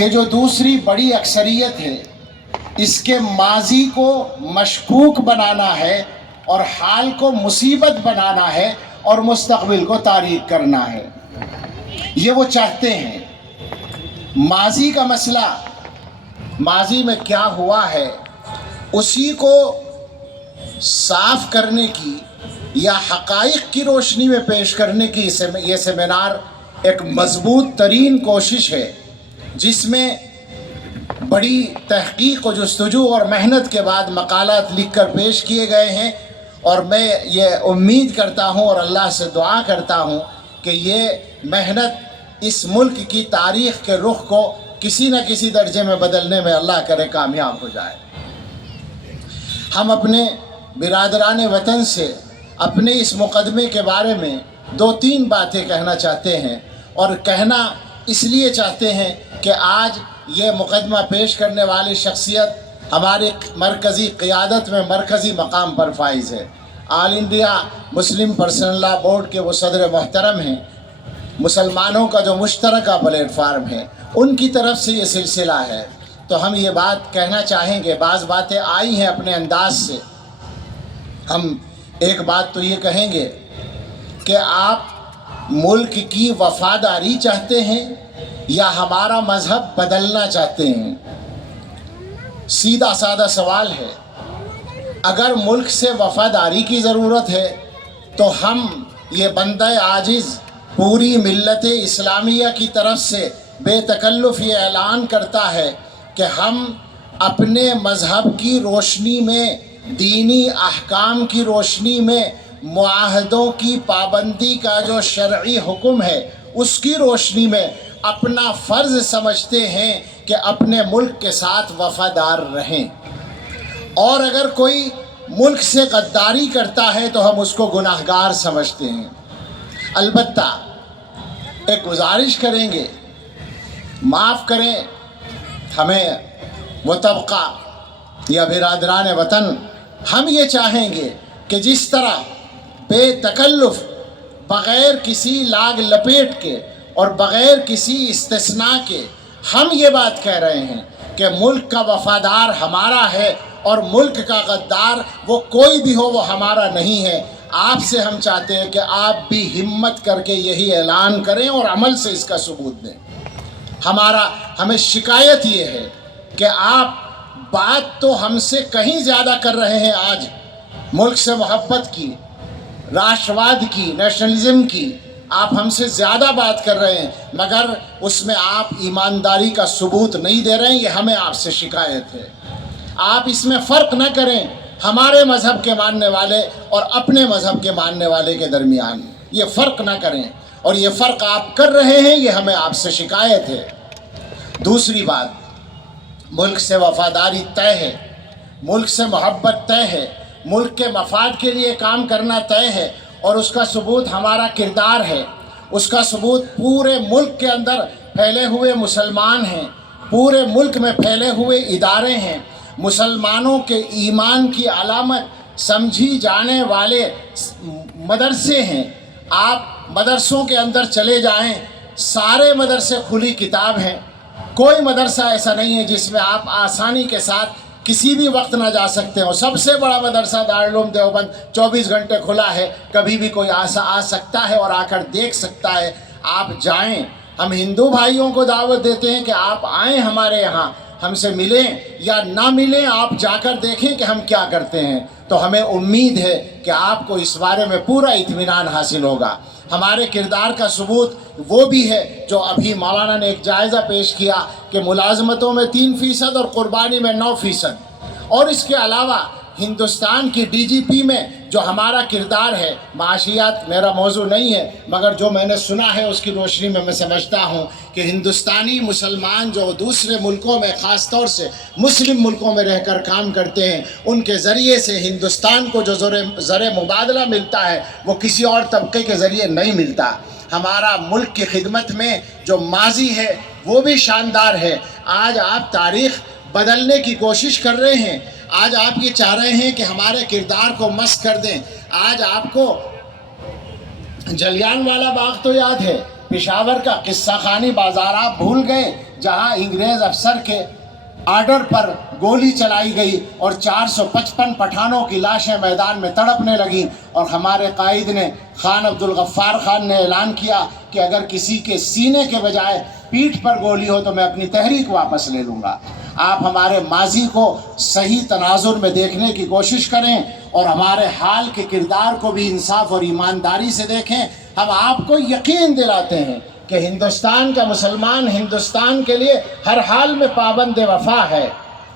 یہ جو دوسری بڑی اکثریت ہے اس کے ماضی کو مشکوک بنانا ہے اور حال کو مصیبت بنانا ہے اور مستقبل کو تاریک کرنا ہے. یہ وہ چاہتے ہیں. ماضی کا مسئلہ، ماضی میں کیا ہوا ہے اسی کو صاف کرنے کی یا حقائق کی روشنی میں پیش کرنے کی یہ سیمینار ایک مضبوط ترین کوشش ہے جس میں بڑی تحقیق و جستجو اور محنت کے بعد مقالات لکھ کر پیش کیے گئے ہیں. اور میں یہ امید کرتا ہوں اور اللہ سے دعا کرتا ہوں کہ یہ محنت اس ملک کی تاریخ کے رخ کو کسی نہ کسی درجے میں بدلنے میں اللہ کرے کامیاب ہو جائے. ہم اپنے برادران وطن سے اپنے اس مقدمے کے بارے میں 2-3 باتیں کہنا چاہتے ہیں، اور کہنا اس لیے چاہتے ہیں کہ آج یہ مقدمہ پیش کرنے والی شخصیت ہماری مرکزی قیادت میں مرکزی مقام پر فائز ہے. All India Muslim personal law board کے وہ صدر محترم ہیں. مسلمانوں کا جو مشترکہ پلیٹ فارم ہے ان کی طرف سے یہ سلسلہ ہے. تو ہم یہ بات کہنا چاہیں گے، بعض باتیں آئی ہیں اپنے انداز سے. ہم ایک بات تو یہ کہیں گے کہ آپ ملک کی وفاداری چاہتے ہیں یا ہمارا مذہب بدلنا چاہتے ہیں؟ سیدھا سادہ سوال ہے. اگر ملک سے وفاداری کی ضرورت ہے تو ہم یہ بندہ عاجز پوری ملت اسلامیہ کی طرف سے بے تکلف یہ اعلان کرتا ہے کہ ہم اپنے مذہب کی روشنی میں، دینی احکام کی روشنی میں، معاہدوں کی پابندی کا جو شرعی حکم ہے اس کی روشنی میں اپنا فرض سمجھتے ہیں کہ اپنے ملک کے ساتھ وفادار رہیں. اور اگر کوئی ملک سے غداری کرتا ہے تو ہم اس کو گناہگار سمجھتے ہیں. البتہ ایک گزارش کریں گے، معاف کریں ہمیں وہ طبقہ یا برادران وطن، ہم یہ چاہیں گے کہ جس طرح بے تکلف بغیر کسی لاگ لپیٹ کے اور بغیر کسی استثناء کے ہم یہ بات کہہ رہے ہیں کہ ملک کا وفادار ہمارا ہے اور ملک کا غدار وہ کوئی بھی ہو وہ ہمارا نہیں ہے، آپ سے ہم چاہتے ہیں کہ آپ بھی ہمت کر کے یہی اعلان کریں اور عمل سے اس کا ثبوت دیں. ہمیں شکایت یہ ہے کہ آپ بات تو ہم سے کہیں زیادہ کر رہے ہیں. آج ملک سے محبت کی، راشٹرواد کی، نیشنلزم کی آپ ہم سے زیادہ بات کر رہے ہیں، مگر اس میں آپ ایمانداری کا ثبوت نہیں دے رہے ہیں. یہ ہمیں آپ سے شکایت ہے. آپ اس میں فرق نہ کریں ہمارے مذہب کے ماننے والے اور اپنے مذہب کے ماننے والے کے درمیان. یہ فرق نہ کریں، اور یہ فرق آپ کر رہے ہیں، یہ ہمیں آپ سے شکایت ہے. دوسری بات، ملک سے وفاداری طے ہے، ملک سے محبت طے ہے، ملک کے مفاد کے لیے کام کرنا طے ہے، اور اس کا ثبوت ہمارا کردار ہے. اس کا ثبوت پورے ملک کے اندر پھیلے ہوئے مسلمان ہیں، پورے ملک میں پھیلے ہوئے ادارے ہیں، مسلمانوں کے ایمان کی علامت سمجھی جانے والے مدرسے ہیں. آپ مدرسوں کے اندر چلے جائیں، سارے مدرسے کھلی کتاب ہیں. کوئی مدرسہ ایسا نہیں ہے جس میں آپ آسانی کے ساتھ کسی بھی وقت نہ جا سکتے ہو. سب سے بڑا مدرسہ دارالعلوم دیوبند 24 گھنٹے کھلا ہے، کبھی بھی کوئی آ سکتا ہے اور آ کر دیکھ سکتا ہے. آپ جائیں. ہم ہندو بھائیوں کو دعوت دیتے ہیں کہ آپ آئیں ہمارے یہاں، ہم سے ملیں یا نہ ملیں، آپ جا کر دیکھیں کہ ہم کیا کرتے ہیں. تو ہمیں امید ہے کہ آپ کو اس بارے میں پورا اطمینان حاصل ہوگا. ہمارے کردار کا ثبوت وہ بھی ہے جو ابھی مولانا نے ایک جائزہ پیش کیا کہ ملازمتوں میں 3% اور قربانی میں 9%، اور اس کے علاوہ ہندوستان کی ڈی جی پی میں جو ہمارا کردار ہے. معاشیات میرا موضوع نہیں ہے، مگر جو میں نے سنا ہے اس کی روشنی میں سمجھتا ہوں کہ ہندوستانی مسلمان جو دوسرے ملکوں میں، خاص طور سے مسلم ملکوں میں رہ کر کام کرتے ہیں، ان کے ذریعے سے ہندوستان کو جو زر مبادلہ ملتا ہے وہ کسی اور طبقے کے ذریعے نہیں ملتا. ہمارا ملک کی خدمت میں جو ماضی ہے وہ بھی شاندار ہے. آج آپ تاریخ بدلنے کی کوشش کر رہے ہیں. آج آپ یہ چاہ رہے ہیں کہ ہمارے کردار کو مسخ کر دیں. آج آپ کو جلیان والا باغ تو یاد ہے، پشاور کا قصہ خانی بازار آپ بھول گئے. جہاں انگریز افسر کے آرڈر پر گولی چلائی گئی اور 455 پٹھانوں کی لاشیں میدان میں تڑپنے لگیں، اور ہمارے قائد نے خان عبدالغفار خان نے اعلان کیا کہ اگر کسی کے سینے کے بجائے پیٹھ پر گولی ہو تو میں اپنی تحریک واپس لے لوں گا۔ آپ ہمارے ماضی کو صحیح تناظر میں دیکھنے کی کوشش کریں اور ہمارے حال کے کردار کو بھی انصاف اور ایمانداری سے دیکھیں۔ ہم آپ کو یقین دلاتے ہیں کہ ہندوستان کا مسلمان ہندوستان کے لیے ہر حال میں پابند وفا ہے،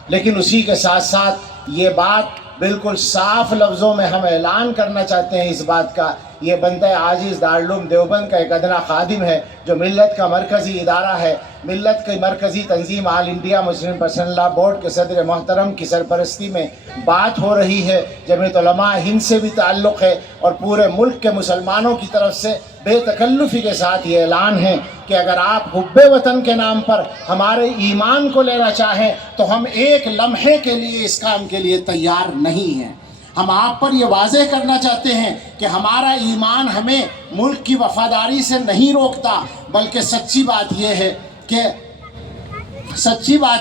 لیکن اسی کے ساتھ ساتھ یہ بات بالکل صاف لفظوں میں ہم اعلان کرنا چاہتے ہیں اس بات کا، یہ بندہ عاجز دارالعلوم دیوبند کا ایک ادنا خادم ہے جو ملت کا مرکزی ادارہ ہے، ملت کی مرکزی تنظیم all India Muslim personal law board کے صدر محترم کی سرپرستی میں بات ہو رہی ہے، جمعیت علماء ہند سے بھی تعلق ہے، اور پورے ملک کے مسلمانوں کی طرف سے بے تکلفی کے ساتھ یہ اعلان ہے کہ اگر آپ حب وطن کے نام پر ہمارے ایمان کو لینا چاہیں تو ہم ایک لمحے کے لیے اس کام کے لیے تیار نہیں ہیں۔ ہم آپ پر یہ واضح کرنا چاہتے ہیں کہ ہمارا ایمان ہمیں ملک کی وفاداری سے نہیں روکتا، بلکہ سچی بات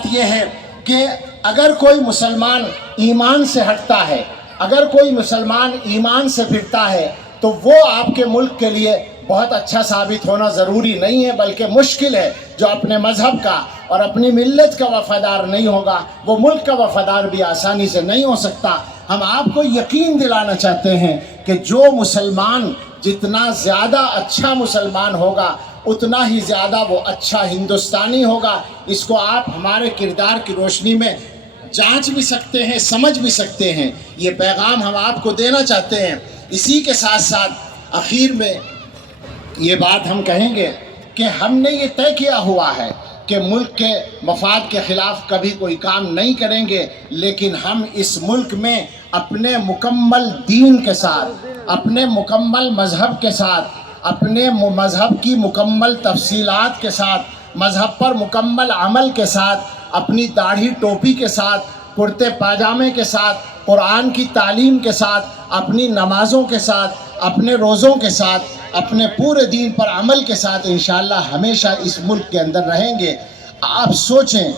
یہ ہے کہ اگر کوئی مسلمان ایمان سے ہٹتا ہے، اگر کوئی مسلمان ایمان سے پھرتا ہے تو وہ آپ کے ملک کے لیے بہت اچھا ثابت ہونا ضروری نہیں ہے، بلکہ مشکل ہے۔ جو اپنے مذہب کا اور اپنی ملت کا وفادار نہیں ہوگا وہ ملک کا وفادار بھی آسانی سے نہیں ہو سکتا۔ ہم آپ کو یقین دلانا چاہتے ہیں کہ جو مسلمان جتنا زیادہ اچھا مسلمان ہوگا اتنا ہی زیادہ وہ اچھا ہندوستانی ہوگا۔ اس کو آپ ہمارے کردار کی روشنی میں جانچ بھی سکتے ہیں، سمجھ بھی سکتے ہیں۔ یہ پیغام ہم آپ کو دینا چاہتے ہیں۔ اسی کے ساتھ ساتھ آخر میں یہ بات ہم کہیں گے کہ ہم نے یہ طے کیا ہوا ہے کہ ملک کے مفاد کے خلاف کبھی کوئی کام نہیں کریں گے، لیکن ہم اس ملک میں اپنے مکمل دین کے ساتھ، اپنے مکمل مذہب کے ساتھ، اپنے مذہب کی مکمل تفصیلات کے ساتھ، مذہب پر مکمل عمل کے ساتھ، اپنی داڑھی ٹوپی کے ساتھ، کرتے پاجامے کے ساتھ، قرآن کی تعلیم کے ساتھ، اپنی نمازوں کے ساتھ، اپنے روزوں کے ساتھ، اپنے پورے دین پر عمل کے ساتھ انشاءاللہ ہمیشہ اس ملک کے اندر رہیں گے۔ آپ سوچیں